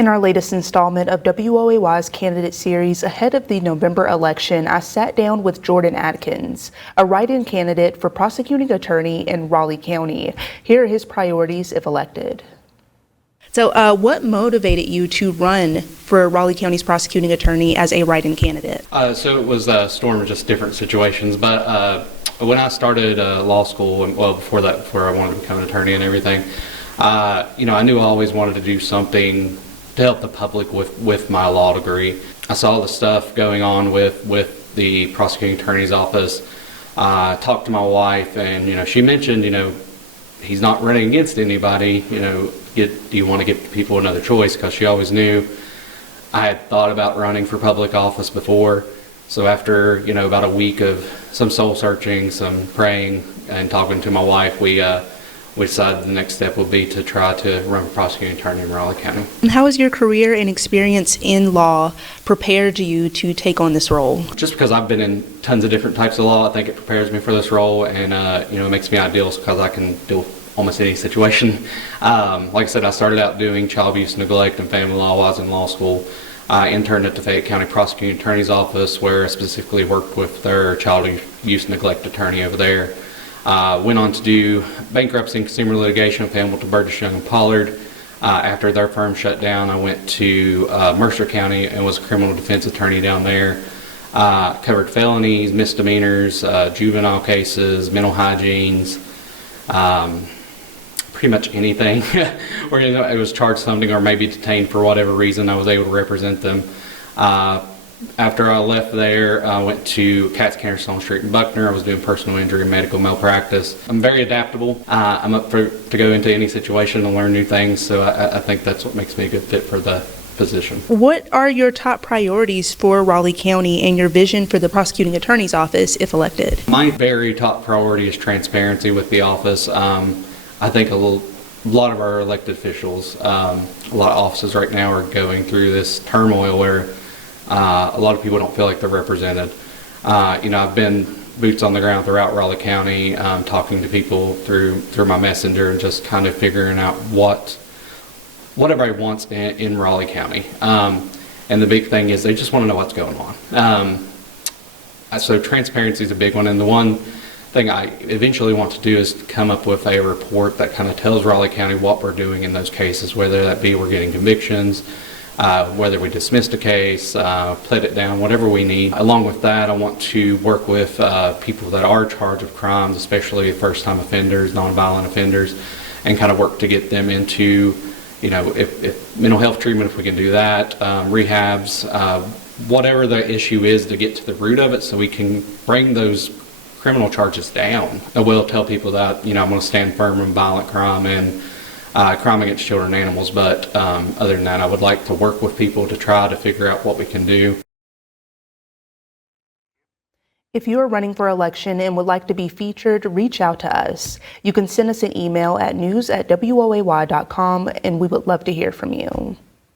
In our latest installment of WOAY's Candidate Series ahead of the November election, I sat down with Jordan Adkins, a write-in candidate for prosecuting attorney in Raleigh County. Here are his priorities if elected. So what motivated you to run for Raleigh County's prosecuting attorney as a write-in candidate? So it was a storm of just different situations, but when I started law school, and well, before that, before I wanted to become an attorney and everything, I knew I always wanted to do something to help the public with my law degree. I saw the stuff going on with the prosecuting attorney's office. Talked to my wife, and she mentioned, he's not running against anybody. Do you want to give people another choice? Because she always knew I had thought about running for public office before. So after about a week of some soul searching, some praying, and talking to my wife, we decided the next step would be to try to run for prosecuting attorney in Raleigh County. And how has your career and experience in law prepared you to take on this role? Just because I've been in tons of different types of law, I think it prepares me for this role, and it makes me ideal because I can deal with almost any situation. Like I said, I started out doing child abuse, neglect, and family law while I was in law school. I interned at the Fayette County Prosecuting Attorney's Office, where I specifically worked with their child abuse neglect attorney over there. Went on to do bankruptcy and consumer litigation with Hamilton, Burgess, Young, and Pollard. After their firm shut down, I went to Mercer County and was a criminal defense attorney down there. Covered felonies, misdemeanors, juvenile cases, mental hygienes, pretty much anything where it was charged something or maybe detained for whatever reason. I was able to represent them. After I left there, I went to Katz Cancer Stone Street in Buckner. I was doing personal injury and medical malpractice. I'm very adaptable. I'm up to go into any situation and learn new things, so I think that's what makes me a good fit for the position. What are your top priorities for Raleigh County and your vision for the prosecuting attorney's office if elected? My very top priority is transparency with the office. I think a lot of our elected officials, a lot of offices right now are going through this turmoil where a lot of people don't feel like they're represented. I've been boots on the ground throughout Raleigh County, talking to people through my messenger and just kind of figuring out what everybody wants in Raleigh County. And the big thing is they just want to know what's going on. So transparency is a big one, and the one thing I eventually want to do is come up with a report that kind of tells Raleigh County what we're doing in those cases, whether that be we're getting convictions, whether we dismissed a case, pled it down, whatever we need. Along with that, I want to work with people that are charged with crimes, especially first-time offenders, nonviolent offenders, and kind of work to get them into, if mental health treatment, if we can do that, rehabs, whatever the issue is, to get to the root of it so we can bring those criminal charges down. I will tell people that, I'm going to stand firm on violent crime and crime against children and animals, but other than that, I would like to work with people to try to figure out what we can do. If you are running for election and would like to be featured, reach out to us. You can send us an email at news@woay.com, and we would love to hear from you.